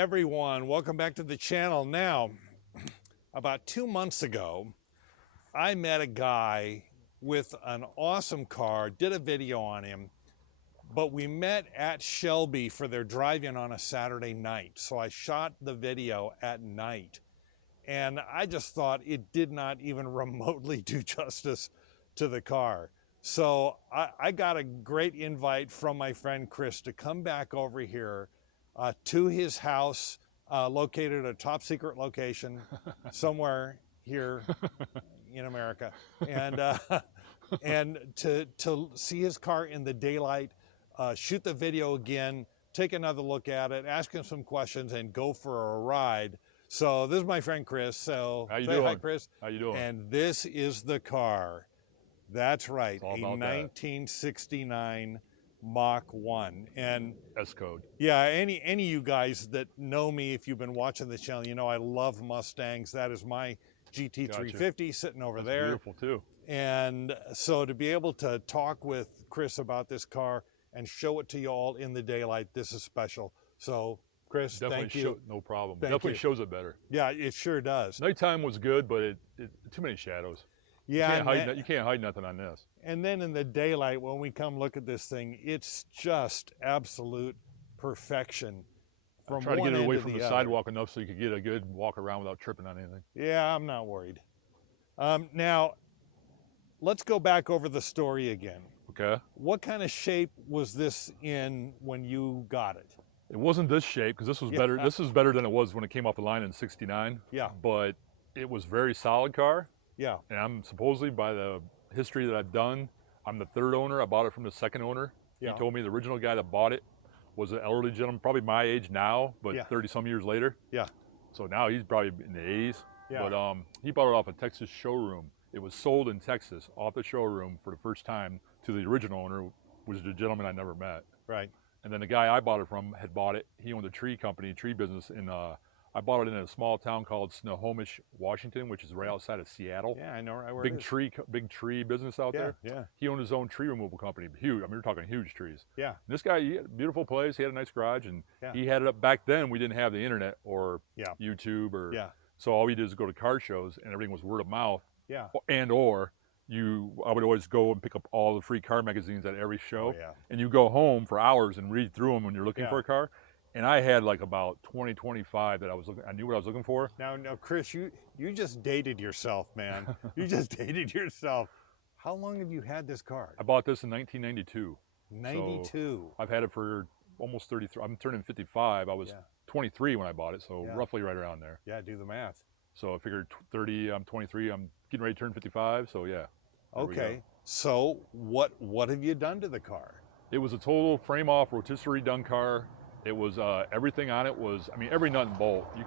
everyone, welcome back to the channel. Now, about 2 months ago, I met a guy with an awesome car, did a video on him, but we met at Shelby for their drive-in on a Saturday night. So I shot the video at night, and I just thought it did not even remotely do justice to the car. So I got a great invite from my friend Chris to come back over here to his house, located at a top secret location somewhere here in America, and to see his car in the daylight, shoot the video again, take another look at it, ask him some questions, and go for a ride. So this is my friend Chris. So how you say doing? hi, Chris. How you doing? And this is the car. That's right, a all about 1969 Mach 1. And S code. yeah, any of you guys that know me, if you've been watching the channel, you know I love Mustangs. That is my GT350 sitting over there. Beautiful too. And so to be able to talk with Chris about this car and show it to you all in the daylight, this is special. So Chris, Definitely thank you. No problem. Thank Definitely you. shows it better. Yeah, it sure does. Nighttime was good, but it too many shadows. Yeah, you can't hide nothing on this. And then in the daylight, when we come look at this thing, it's just absolute perfection. From Try to get it away from the other. sidewalk enough so you could get a good walk around without tripping on anything. Yeah, I'm not worried. Now, let's go back over the story again. Okay. What kind of shape was this in when you got it? It wasn't this shape because this was better. This is better than it was when it came off the line in '69. Yeah. But it was very solid car. Yeah. And I'm supposedly, by the history that I've done, I'm the third owner. I bought it from the second owner. Yeah. He told me the original guy that bought it was an elderly gentleman, probably my age now, but 30 some years later. Yeah. So now he's probably in the 80s. Yeah. But he bought it off a Texas showroom. It was sold in Texas off the showroom for the first time to the original owner, which is a gentleman I never met. Right. And then the guy I bought it from had bought it. He owned a tree company, tree business in I bought it in a small town called Snohomish, Washington, which is right outside of Seattle. Yeah, I know where big it is. big tree business out there. Yeah. He owned his own tree removal company, huge. I mean, we're talking huge trees. Yeah. And this guy, he had a beautiful place. He had a nice garage, and Yeah. he had it up. Back then, we didn't have the internet or YouTube or so all we did is go to car shows, and everything was word of mouth. Yeah. Or I would always go and pick up all the free car magazines at every show. Oh, yeah. And you go home for hours and read through them when you're looking for a car. And I had like about 20, 25 that I knew what I was looking for. Now, Chris, you just dated yourself, man. You just dated yourself. How long have you had this car? I bought this in 1992. 92. So I've had it for almost 33. I'm turning 55. I was 23 when I bought it, so roughly right around there. Yeah, do the math. So I figured 30, I'm 23, I'm getting ready to turn 55, so yeah. Okay, so what have you done to the car? It was a total frame-off, rotisserie done car. It was, everything on it was, I mean, every nut and bolt. I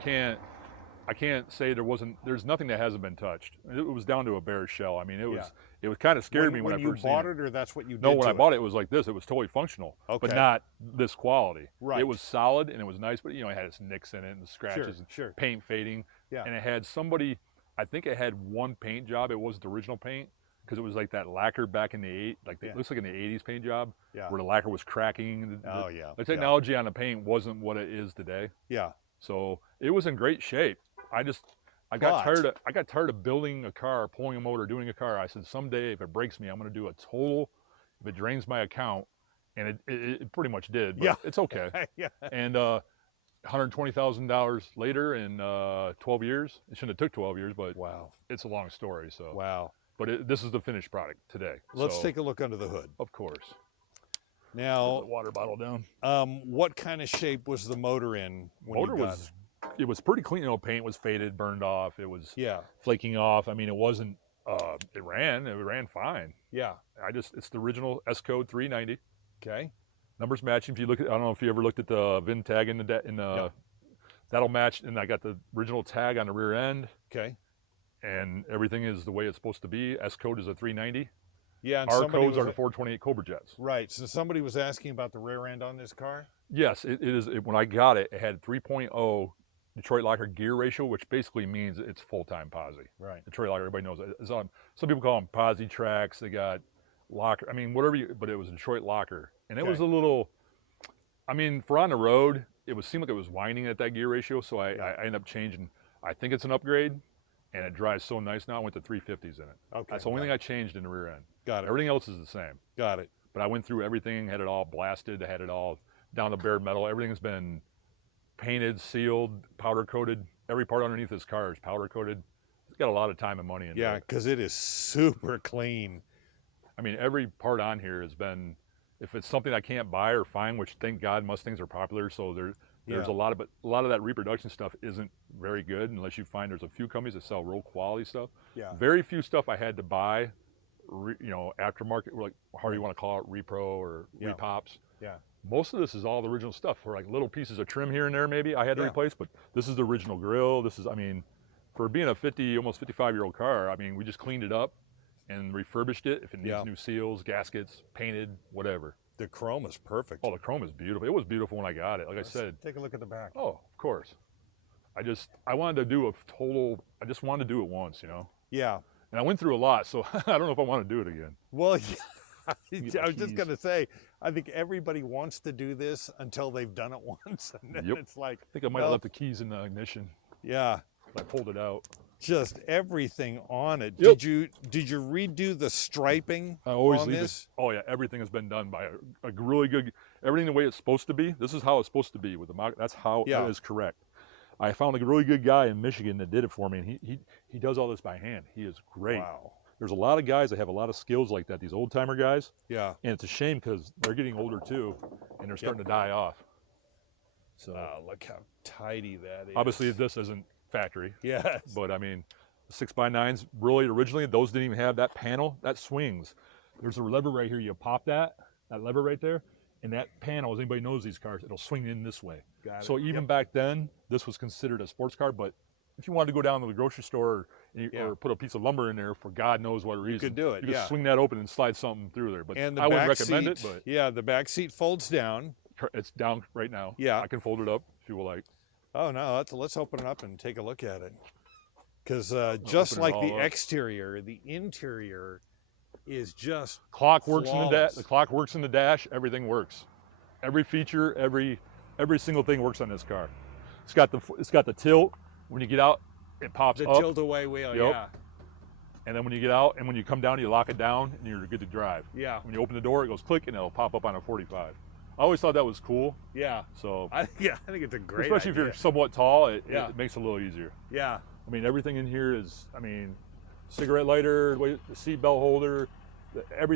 can't say there's nothing that hasn't been touched. It was down to a bare shell. I mean, it was kind of scared me when I first seen it. When you bought it, or that's what you did No, when to I bought it, it was like this. It was totally functional, but not this quality. Right. It was solid and it was nice, but you know, it had its nicks in it and the scratches and paint fading. Yeah. And it had somebody, I think it had one paint job. It wasn't the original paint because it was like that lacquer back in the it looks like in the 80s paint job where the lacquer was cracking. The technology on the paint wasn't what it is today. Yeah. So it was in great shape. I got tired of building a car, pulling a motor, doing a car. I said, someday if it breaks me, I'm going to do a total, if it drains my account, and it pretty much did, but it's okay. And $120,000 later in 12 years, it shouldn't have took 12 years, but it's a long story. So but this is the finished product today. Let's take a look under the hood. Of course. Now, put the water bottle down. What kind of shape was the motor in when you got it? It was pretty clean. You know, paint was faded, burned off. It was flaking off. I mean, it wasn't. It ran fine. Yeah. It's the original S code 390. Okay. Numbers matching. If you look at, I don't know if you ever looked at the VIN tag in the that'll match. And I got the original tag on the rear end. Okay. And everything is the way it's supposed to be. S code is a 390. Yeah. And our codes are the 428 Cobra Jets. Right. So somebody was asking about the rear end on this car. Yes, it is. When I got it, it had 3.0 Detroit locker gear ratio, which basically means it's full-time posi. Right. Detroit locker, everybody knows it. Some people call them posi tracks. They got locker. I mean, whatever but it was a Detroit locker. And it was a little, I mean, for on the road, seemed like it was whining at that gear ratio, so I ended up changing. I think it's an upgrade, and it drives so nice now. I went to 350s in it. Okay. That's the only thing I changed in the rear end. Got it. Everything else is the same. Got it. But I went through everything, had it all blasted, I had it all down to bare metal. Everything's been painted, sealed, powder coated. Every part underneath this car is powder coated. It's got a lot of time and money in it. Yeah, because it is super clean. I mean, every part on here has been, if it's something I can't buy or find, which thank God Mustangs are popular, so there's a lot of, but a lot of that reproduction stuff isn't very good unless you find there's a few companies that sell real quality stuff. Yeah. Very few stuff I had to buy, aftermarket, like however you want to call it, repro or repops. Yeah. Most of this is all the original stuff. For like little pieces of trim here and there, maybe I had to replace, but this is the original grill. This is, I mean, for being a almost 55-year-old car, I mean, we just cleaned it up and refurbished it. If it needs new seals, gaskets, painted, whatever. The chrome is perfect. Oh, the chrome is beautiful. It was beautiful when I got it. Like I said. Take a look at the back. Oh, of course. I wanted to do I just wanted to do it once, Yeah. And I went through a lot, so I don't know if I want to do it again. Well, I was just going to say, I think everybody wants to do this until they've done it once. And then it's like, I think I might have left the keys in the ignition. Yeah. I pulled it out. Just everything on it. Yep. Did you redo the striping I always on leave this? Oh yeah, everything has been done by a really good, everything the way it's supposed to be. This is how it's supposed to be with the Mach. That's how it is correct. I found a really good guy in Michigan that did it for me, and he does all this by hand. He is great. Wow. There's a lot of guys that have a lot of skills like that, these old timer guys. Yeah. And it's a shame because they're getting older too, and they're starting to die off. So look how tidy that is. Obviously this isn't factory. Yes. But I mean, 6x9s, really originally, those didn't even have that panel. That swings. There's a lever right here. You pop that lever right there, and that panel, as anybody knows these cars, it'll swing in this way. Got it. So even back then, this was considered a sports car, but if you wanted to go down to the grocery store or put a piece of lumber in there for God knows what reason, you could do it. You could swing that open and slide something through there. But and the I wouldn't back recommend seat, it. But the back seat folds down. It's down right now. Yeah. I can fold it up if you would like. Oh no, let's open it up and take a look at it. Because just like the exterior, the interior is just clock flawless. Works in the dash. The clock works in the dash. Everything works. Every feature, every single thing works on this car. It's got the tilt. When you get out, it pops up. The tilt away wheel. Yeah. And then when you get out and when you come down, you lock it down and you're good to drive. Yeah. When you open the door, it goes click and it'll pop up on a 45. I always thought that was cool. Yeah. So I think it's a great especially idea. if you're somewhat tall, it makes it a little easier. Yeah. I mean, everything in here is, cigarette lighter, the seat belt holder,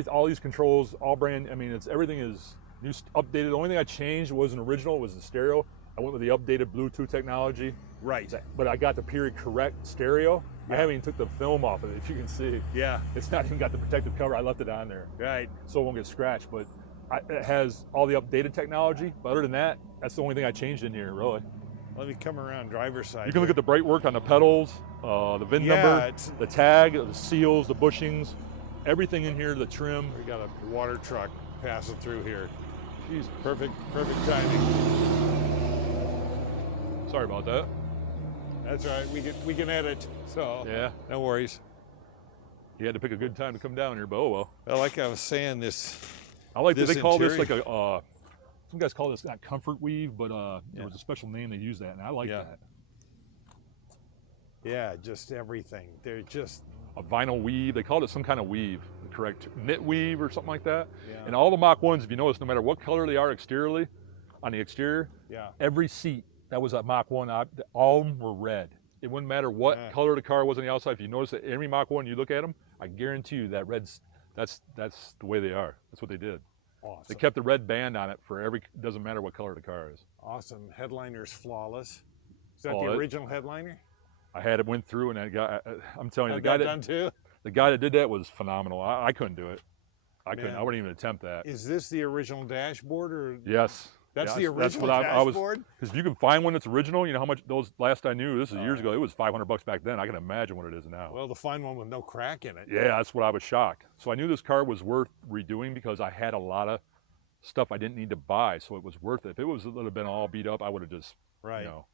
all these controls, all brand. I mean, everything is new, updated. The only thing I changed wasn't original, was the stereo. I went with the updated Bluetooth technology. Right. But I got the period correct stereo. I haven't even took the film off of it, if you can see. Yeah. It's not even got the protective cover. I left it on there. Right. So it won't get scratched. But it has all the updated technology. But other than that, that's the only thing I changed in here, really. Let me come around driver's side. You can look at the bright work on the pedals, the VIN number, the tag, the seals, the bushings, everything in here, the trim. We got a water truck passing through here. Jeez. Perfect timing. Sorry about that. That's all right. We can edit. So yeah, no worries. You had to pick a good time to come down here, but oh well. Well, like I was saying, this. I like that they call this like a. Some guys call this not comfort weave, but there was a special name they use that, and I like that. Yeah, just everything. They're just a vinyl weave. They called it some kind of weave, the correct knit weave or something like that. Yeah. And all the Mach 1s, if you notice, no matter what color they are exteriorly, on the exterior, every seat that was a Mach 1, all of them were red. It wouldn't matter what color the car was on the outside. If you notice that every Mach 1, you look at them, I guarantee you that red's, that's the way they are. That's what they did. Awesome. They kept the red band on it for doesn't matter what color the car is. Awesome. Headliner's flawless. Is that the original headliner? I went through, and that guy, I'm telling you, the guy that did that was phenomenal. I couldn't do it. I wouldn't even attempt that. Is this the original dashboard? Or? Yes. That's the original dashboard? Because if you can find one that's original, you know how much those, last I knew, this is years ago, it was $500 back then. I can imagine what it is now. Well, to find one with no crack in it. Yeah, that's what I was shocked. So I knew this car was worth redoing because I had a lot of stuff I didn't need to buy, so it was worth it. If it would have been all beat up, I would have just, you know.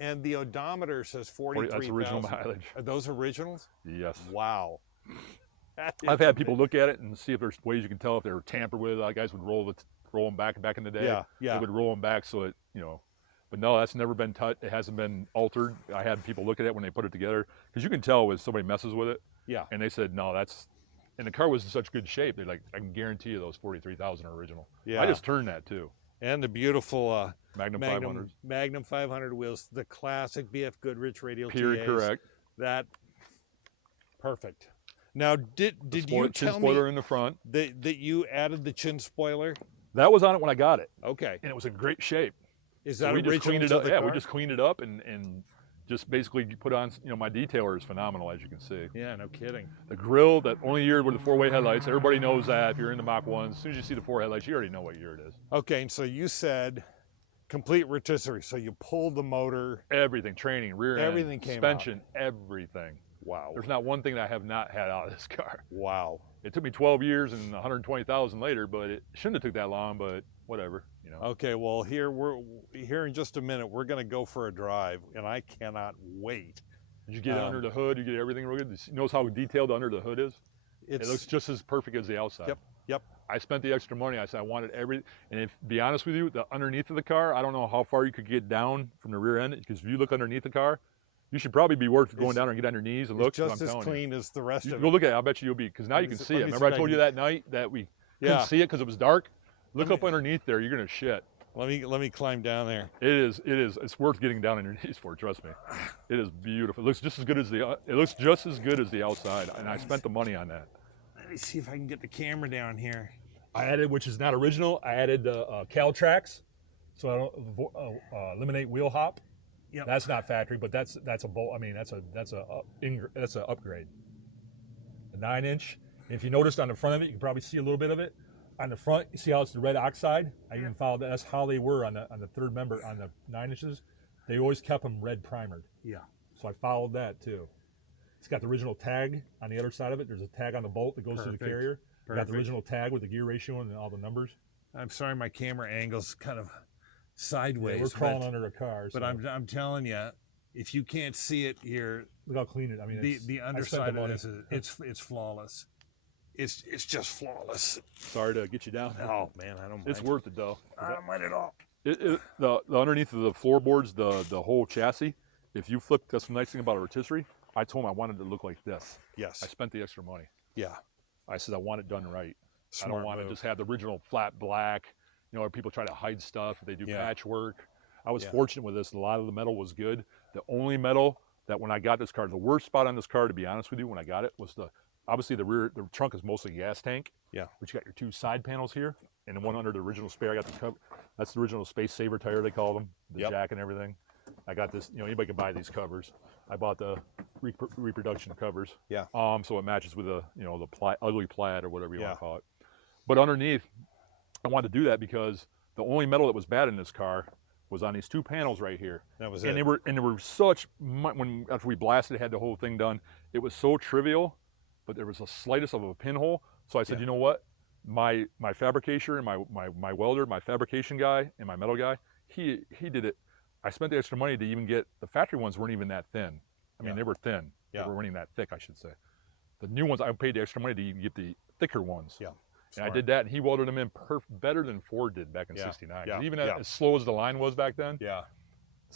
And the odometer says 43,000. That's original mileage. Are those originals? Yes. Wow. I've had people look at it and see if there's ways you can tell if they were tampered with. Guys would roll them back in the day. Yeah. They would roll them back so it, But no, that's never been touched. It hasn't been altered. I had people look at it when they put it together, because you can tell when somebody messes with it. Yeah. And they said, no, that's, and the car was in such good shape. They're like, I can guarantee you those 43,000 are original. Yeah. I just turned that too. And the beautiful Magnum 500s. Magnum 500 wheels, the classic BF Goodrich radial Period, TAs. correct. That, perfect. Now, did you tell chin spoiler in the front that you added the chin spoiler? That was on it when I got it. Okay. And it was in great shape. Is that so we just cleaned it up? Yeah, we just cleaned it up and just basically put on. You know, my detailer is phenomenal, as you can see. Yeah, no kidding. The grill, that only year with the 4-way headlights. Everybody knows that. If you're in the Mach 1, as soon as you see the 4 headlights, you already know what year it is. Okay, and so you said complete rotisserie. So you pulled the motor. Everything, training, rear end, everything came suspension, everything. Wow. There's not one thing that I have not had out of this car. Wow. It took me 12 years and 120,000 later, but it shouldn't have took that long, but whatever, you know. Okay, well, here in just a minute, we're going to go for a drive, and I cannot wait. Did you get under the hood? You get everything real good? You notice how detailed under the hood is? It looks just as perfect as the outside. Yep, yep. I spent the extra money. I said I wanted every, and if be honest with you, the underneath of the car, I don't know how far you could get down from the rear end, because if you look underneath the car, you should probably be worth going down there and get on your knees and look. It's just as clean as the rest of it. Go look at it. I bet you'll be, because now you can see it. Remember I told you that night that we couldn't see it because it was dark? Look up underneath there. You're going to shit. Let me climb down there. It is. It's worth getting down on your knees for. Trust me. It is beautiful. It looks just as good as the outside, and I spent the money on that. Let me see if I can get the camera down here. I added, which is not original, I added the Cal tracks, so I don't eliminate wheel hop. Yep. That's not factory, but that's a bolt. I mean, that's an upgrade. The 9-inch. If you noticed on the front of it, you can probably see a little bit of it. On the front, you see how it's the red oxide? I even followed that. That's how they were on the third member on the 9 inches. They always kept them red primered. Yeah. So I followed that too. It's got the original tag on the other side of it. There's a tag on the bolt that goes to the carrier. You got the original tag with the gear ratio and all the numbers. I'm sorry, my camera angle's kind of sideways. Yeah, we're crawling under a car. But so. I'm telling you, if you can't see it here, look how clean it. I mean, the underside of this it's flawless. It's just flawless. Sorry to get you down. Oh man, I don't mind. It's worth it though. I don't mind at all. The underneath of the floorboards, the whole chassis. If you flip, that's the nice thing about a rotisserie. I told him I wanted it to look like this. Yes. I spent the extra money. Yeah. I said I want it done right. Smart I don't want to just have the original flat black. You know, or people try to hide stuff. They do patchwork. I was fortunate with this. A lot of the metal was good. The only metal that when I got this car, the worst spot on this car, to be honest with you, when I got it, was obviously the trunk is mostly gas tank. Yeah. But you got your two side panels here, and the one under the original spare. I got the cover. That's the original Space Saver tire they call them. The jack and everything. I got this. You know, anybody can buy these covers. I bought the reproduction covers. Yeah. So it matches with the ugly plaid or whatever you want to call it. But underneath, I wanted to do that because the only metal that was bad in this car was on these two panels right here. That was and they were such, after we blasted, had the whole thing done, it was so trivial, but there was the slightest of a pinhole. So I said, you know what? My fabricator and my welder, my fabrication guy and my metal guy, he did it. I spent the extra money to even get, the factory ones weren't even that thin. I mean, they were thin. They weren't even that thick, I should say. The new ones, I paid the extra money to even get the thicker ones. Yeah. And I did that, and he welded them in better than Ford did back in '69. Yeah. Even as slow as the line was back then. Yeah.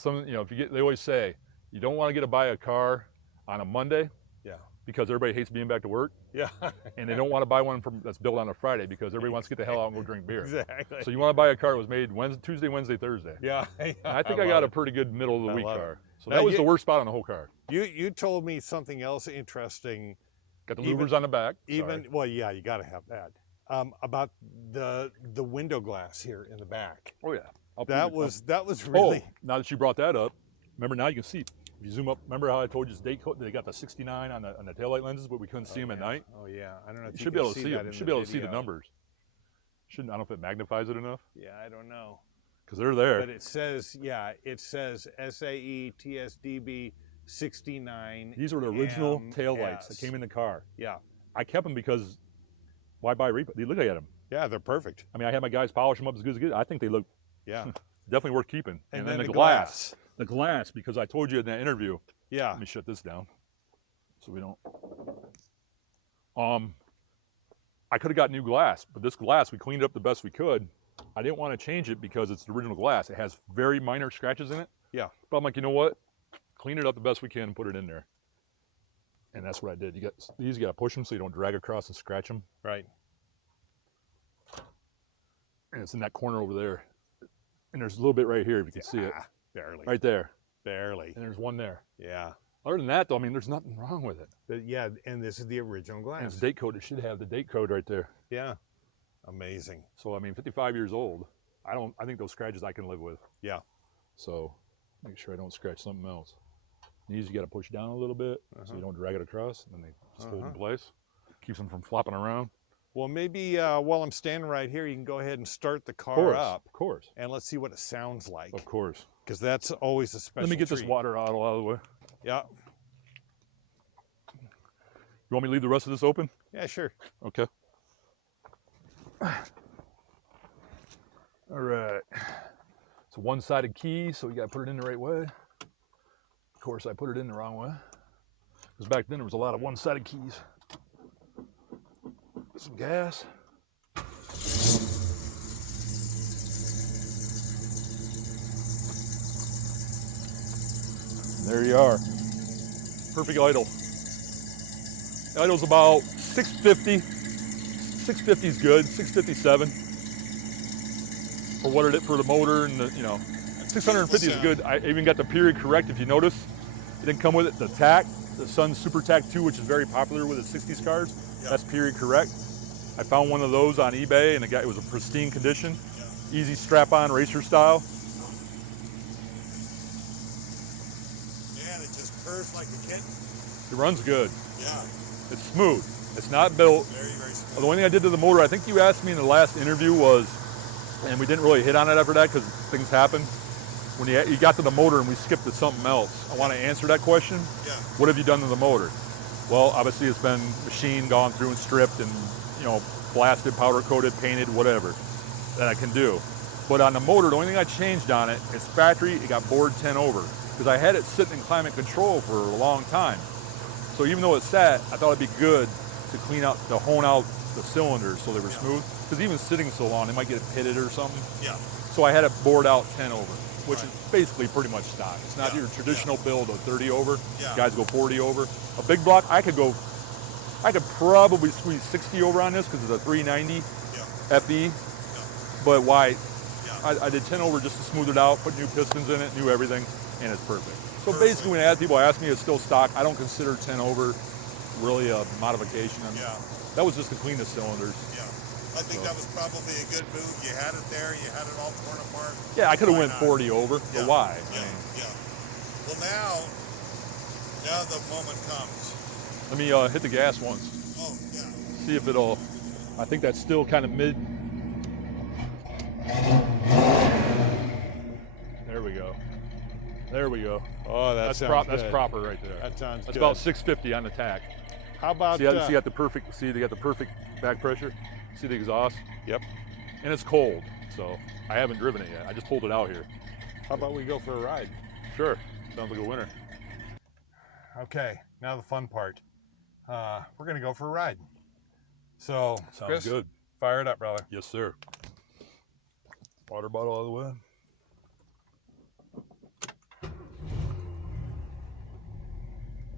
They always say you don't want to buy a car on a Monday. Yeah. Because everybody hates being back to work. Yeah. And they don't want to buy one that's built on a Friday because everybody wants to get the hell out and go drink beer. Exactly. So you want to buy a car that was made Tuesday, Wednesday, Thursday. Yeah. And I think I got a pretty good middle of the week car. So now that was the worst spot on the whole car. You told me something else interesting. Got the louvers on the back. Well, yeah, you got to have that. About the window glass here in the back. Oh yeah. That was really. Oh, now that you brought that up, remember now you can see. If you zoom up, remember how I told you they got the 69 on the taillight lenses, but we couldn't see them at night. Oh yeah, I don't know if you should be able to see them. You should be able to see the numbers. I don't know if it magnifies it enough. Yeah, I don't know. Because they're there. But it says SAE TSDB 69. These are the original taillights that came in the car. Yeah. I kept them because why buy repo? Look at them. Yeah, they're perfect. I mean, I had my guys polish them up as good as good. I think they look definitely worth keeping. And then the glass. The glass, because I told you in that interview. Yeah. Let me shut this down so we don't. I could have got new glass, but this glass, we cleaned it up the best we could. I didn't want to change it because it's the original glass. It has very minor scratches in it. Yeah. But I'm like, you know what? Clean it up the best we can and put it in there. And that's what I did. You got to push them so you don't drag across and scratch them. Right. And it's in that corner over there. And there's a little bit right here if you can see it. Barely. Right there. Barely. And there's one there. Yeah. Other than that, though, I mean, there's nothing wrong with it. But yeah, and this is the original glass. And it's date code. It should have the date code right there. Yeah. Amazing. So, I mean, 55 years old. I think those scratches I can live with. Yeah. So, make sure I don't scratch something else. These you got to push down a little bit so you don't drag it across, and then they just hold in place. Keeps them from flopping around. Well, maybe while I'm standing right here, you can go ahead and start the car up. Of course. And let's see what it sounds like. Of course. Because that's always a special Let me get treat. this water out of the way. Yeah. You want me to leave the rest of this open? Yeah, sure. Okay. All right. It's a one-sided key, so you got to put it in the right way. Of course, I put it in the wrong way. Because back then there was a lot of one-sided keys. Some gas. And there you are. Perfect idle. The idle's about 650. 650 is good. 657 for what it is for the motor, and the, 650 is good. I even got the period correct. If you notice, it didn't come with it. The tack, the Sun Super Tack 2, which is very popular with the 60s cars. Yeah. That's period correct. I found one of those on eBay, and it was a pristine condition. Yeah. Easy strap-on racer style. Man, it just purrs like a kitten. It runs good. Yeah. It's smooth. It's not built. Very, very smooth. The only thing I did to the motor, I think you asked me in the last interview was, and we didn't really hit on it after that because things happen. When you got to the motor and we skipped to something else, I want to answer that question. Yeah. What have you done to the motor? Well, obviously it's been machined, gone through and stripped and, blasted, powder coated, painted, whatever that I can do. But on the motor, the only thing I changed on it is factory, it got bored 10 over because I had it sitting in climate control for a long time. So even though it sat, I thought it'd be good to hone out the cylinders so they were smooth. Because even sitting so long, they might get pitted or something. Yeah. So I had it bored out 10 over, which is basically pretty much stock. It's not your traditional build of 30 over. Yeah. Guys go 40 over. A big block, I could probably squeeze 60 over on this because it's a 390 FE. Yeah. But why? Yeah. I did 10 over just to smooth it out, put new pistons in it, new everything, and it's perfect. So basically when people ask me, it's still stock. I don't consider 10 over really a modification. That was just to clean the cylinders. Yeah. I think that was probably a good move. You had it there, you had it all torn apart. Yeah, I could have went 40 over, but why? Yeah. Well, now the moment comes. Let me hit the gas once. Oh, yeah. See if it'll, I think that's still kind of mid. There we go. There we go. Oh, that's proper right there. That sounds That's good. about 650 on the tack. How about see, they got the perfect back pressure. See the exhaust? Yep. And it's cold, so I haven't driven it yet. I just pulled it out here. How about we go for a ride? Sure. Sounds like a winner. Okay, now the fun part. We're gonna go for a ride. So, sounds Chris, good. Fire it up, brother. Yes, sir. Water bottle out of the way.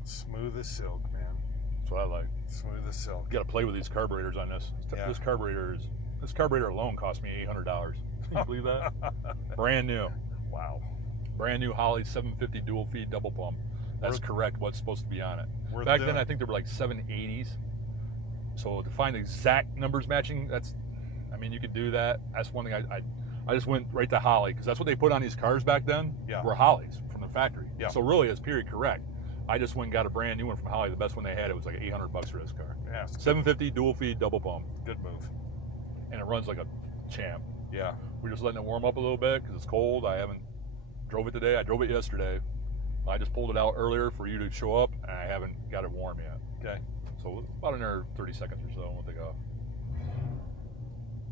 Smooth as silk, man. That's what I like. Smooth as silk. You got to play with these carburetors on this. Yeah. This carburetor alone cost me $800. Can you believe that? Brand new. Wow. Brand new Holley 750 dual feed double pump. That's correct. What's supposed to be on it. Back then, I think there were like 780s. So to find exact numbers matching, you could do that. That's one thing I just went right to Holley because that's what they put on these cars back then. Yeah. Were Holleys from the factory. Yeah. So really, it's period correct. I just went and got a brand new one from Holley. The best one they had, it was like $800 for this car. Yeah. 750 dual feed double pump. Good move. And it runs like a champ. Yeah. We're just letting it warm up a little bit because it's cold. I haven't drove it today. I drove it yesterday. I just pulled it out earlier for you to show up, and I haven't got it warm yet. Okay. So about another 30 seconds or so, and we'll take off.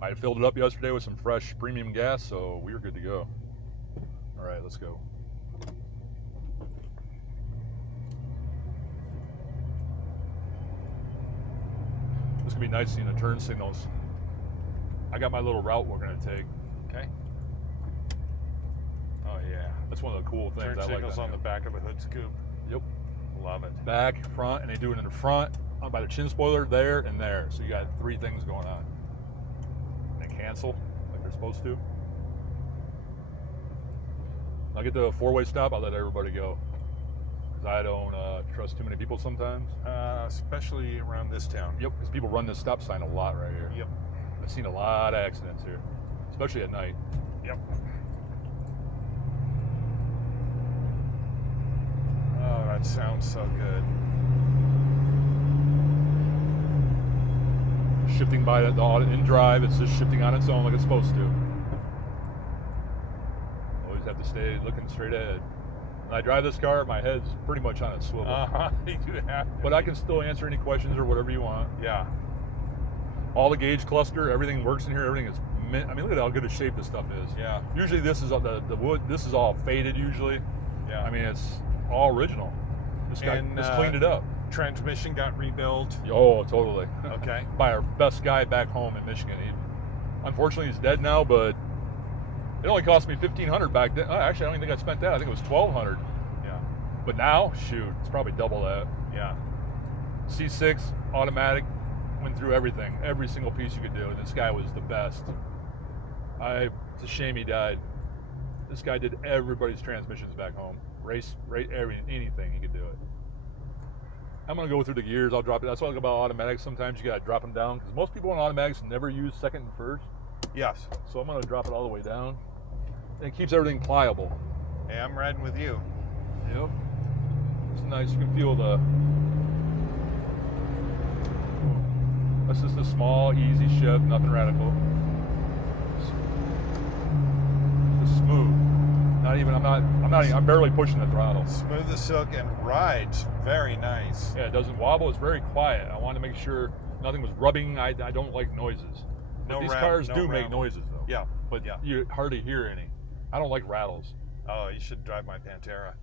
I filled it up yesterday with some fresh premium gas, so we were good to go. All right, let's go. This could be nice seeing the turn signals I got my little route we're gonna take. Okay. Oh yeah. That's one of the cool things. Turn I signals like on the back of a hood scoop. Yep. Love it. Back, front, and they do it in the front, by the chin spoiler, there, and there. So you got 3 things going on. And they cancel like they're supposed to. I'll get the 4-way stop, I'll let everybody go. Because I don't trust too many people sometimes. Especially around this town. Yep, because people run this stop sign a lot right here. Yep. I've seen a lot of accidents here, especially at night. Yep. Oh, that sounds so good. Shifting by the in drive, it's just shifting on its own like it's supposed to. Always have to stay looking straight ahead. When I drive this car, my head's pretty much on its swivel. You have to. But I can still answer any questions or whatever you want. Yeah. All the gauge cluster, everything works in here. Everything is mint. I mean, look at how good a shape this stuff is. Yeah. Usually this is the wood. This is all faded usually. Yeah. I mean, it's all original. Just cleaned it up. Transmission got rebuilt. Oh, totally. Okay. By our best guy back home in Michigan. Unfortunately, he's dead now, but it only cost me $1,500 back then. Actually, I don't even think I spent that. I think it was $1,200. Yeah. But now, shoot, it's probably double that. Yeah. C6 automatic, went through everything, every single piece you could do. This guy was the best. It's a shame he died. This guy did everybody's transmissions back home. Race, anything he could do it. I'm gonna go through the gears. I'll drop it. That's what I like about automatics. Sometimes you gotta drop them down because most people in automatics never use second and first. Yes. So I'm gonna drop it all the way down. And it keeps everything pliable. Hey, I'm riding with you. Yep. It's nice. You can feel the. That's just a small, easy shift. Nothing radical. Just smooth. Not even. I'm barely pushing the throttle. Smooth as silk and rides very nice. Yeah, it doesn't wobble. It's very quiet. I want to make sure nothing was rubbing. I don't like noises. But these cars do make noises though. Yeah. But yeah. You hardly hear any. I don't like rattles. Oh, you should drive my Pantera.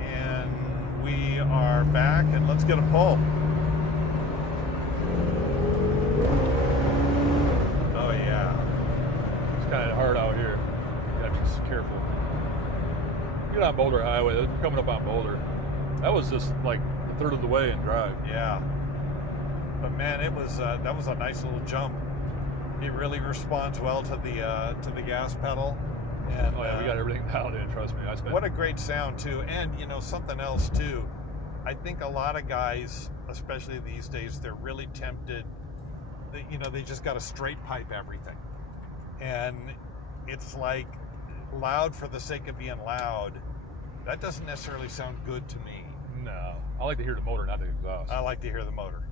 And we are back, and let's get a pull. Oh yeah. It's kind of hard out here. You have to be careful. Get on Boulder Highway. We're coming up on Boulder. That was just like a third of the way in drive. Yeah. But man, it was that was a nice little jump. It really responds well to the gas pedal. And oh yeah, we got everything dialed in. Trust me. What a great sound too. And you know something else too. I think a lot of guys, especially these days, they're really tempted. They just got to straight pipe everything, and it's like loud for the sake of being loud. That doesn't necessarily sound good to me. No, I like to hear the motor, not the exhaust. I like to hear the motor.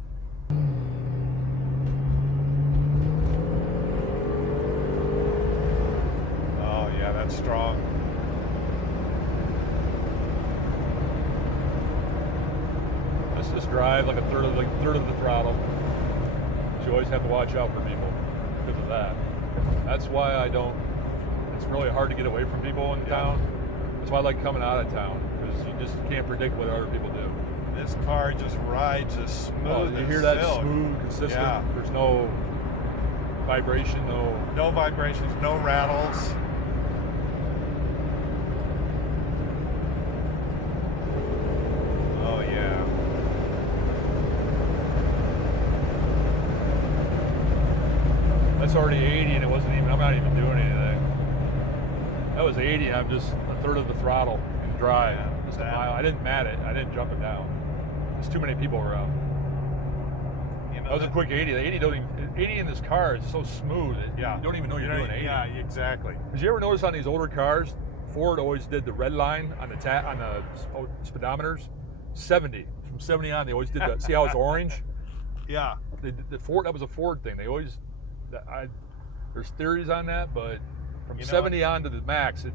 Oh yeah, that's strong. Let's just drive like a third of the throttle. You always have to watch out for people because of that. That's why I don't. It's really hard to get away from people in town. That's why I like coming out of town because you just can't predict what other people do. This car just rides as smooth as you hear that silk. smooth, consistent. Yeah. There's no vibration, no vibrations, no rattles. Oh yeah. That's already 80 and I'm not even doing anything. That was 80 and I'm just a third of the throttle in drive. Yeah, just a mile. I didn't mat it. I didn't jump it down. There's too many people around. That was a quick 80. The 80 in this car is so smooth that you don't even know you're doing 80. Yeah, exactly. Did you ever notice on these older cars, Ford always did the red line on the speedometers? 70. From 70 on, they always did that. See how it's orange? Yeah. The Ford, that was a Ford thing. They always, there's theories on that, but from 70 on to the max,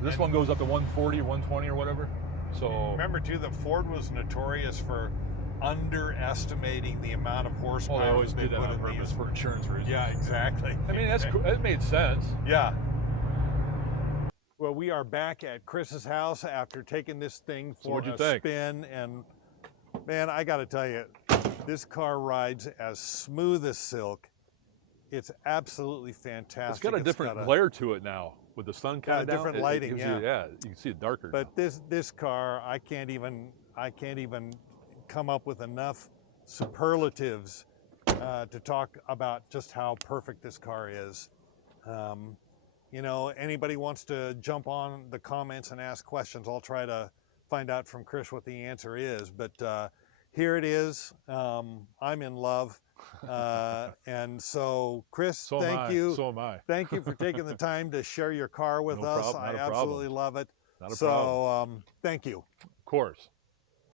this one goes up to 140 or 120 or whatever. So remember too, that Ford was notorious for underestimating the amount of horsepower. They always they did that put on in purpose for insurance reasons. Yeah, exactly. I mean, that made sense. Yeah. Well, we are back at Chris's house after taking this thing for a spin, and man, I got to tell you, this car rides as smooth as silk. It's absolutely fantastic. It's got a different glare to it now with the sun kind of down. Different lighting, yeah, you can see it darker. But now. this car, I can't even come up with enough superlatives to talk about just how perfect this car is. You know, anybody wants to jump on the comments and ask questions, I'll try to find out from Chris what the answer is. But here it is. I'm in love. And so, Chris, thank you. So am I. Thank you for taking the time to share your car with us. I absolutely love it. Not a problem. So, thank you. Of course.